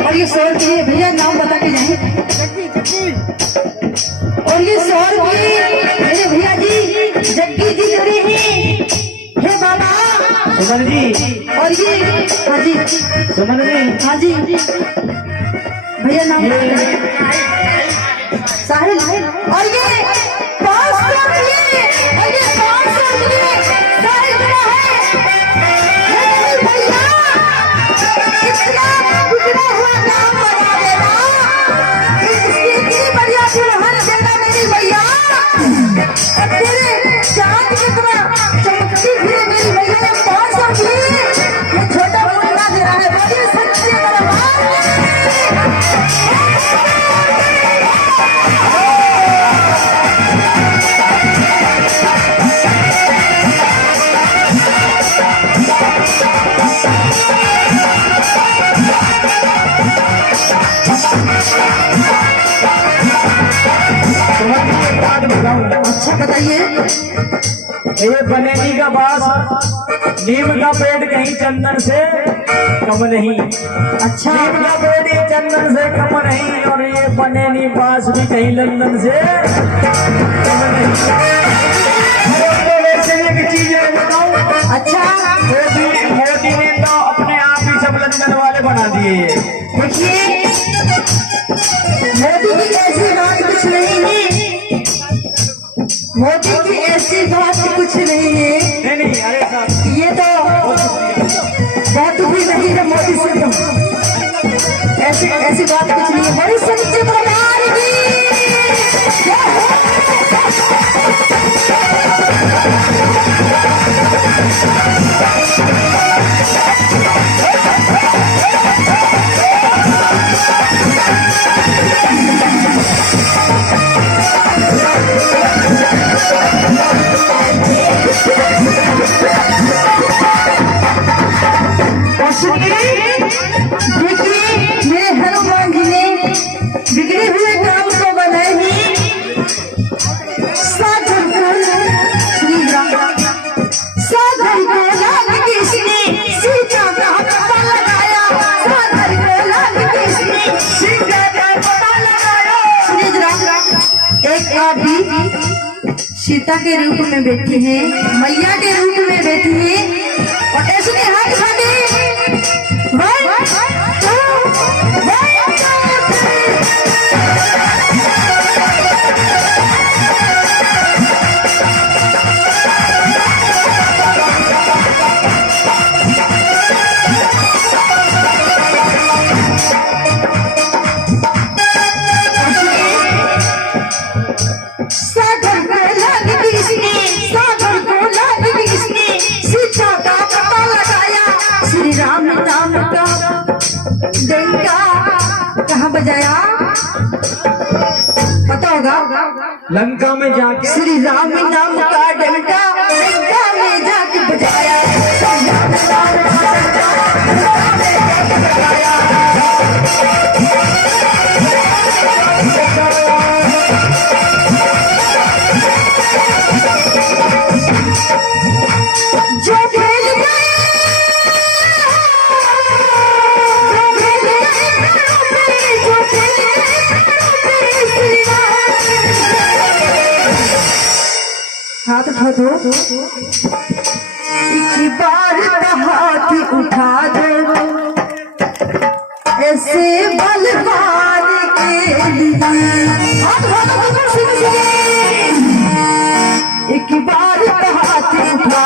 और ये शोर की भैया नाम बता के जाए। और ये शोर की मेरे भैया जी जग्गी जी जुड़े हैं। हे बाबा सुमन जी। और ये हाँ जी सुमन जी। हाँ जी भैया नाम साहिल। और ये 500 छोटा मुन्ना दे रहा है। बड़ी सच्ची अच्छा बताइए। ये बनेगी का बास नीम का पेड़ कहीं चंदन से कम नहीं। अच्छा नीम का पेड़ ये चंदन से कम नहीं, और ये बनेगी बास भी कहीं लंदन से कम नहीं। वैसे एक चीज बताऊं। अच्छा मोदी ने तो अपने आप ही सब लंदन वाले बना दिए। देखिए मोदी की ऐसी बात कुछ नहीं है। मोदी की ऐसी बात कुछ नहीं है। नहीं अरे साहब ये तो बात भी नहीं है मोदी से। तो ऐसी बात कुछ नहीं है। बड़ी सच्ची प्रकार की मेरे हनुमान जी ने बिगड़े हुए काम को बनाए ही साधन को श्री राम साधन को लाल कृष्ण सीता का पता लगाया। साधन को लाल कृष्ण सीता का पता लगाया। श्री राम एक आदमी सीता के रूप में बैठी है, मैया के रूप में बैठी है और ऐसे हाथ उठा के डंका कहाँ बजाया पता होगा। लंका में जाके श्री राम नाम का डंका लंका में जाके बजाया। जो हाथ उठा दो। एक बार हाथ उठा दो ऐसे बलवान के लिए। हाथ उठा दो। एक बार हाथ उठा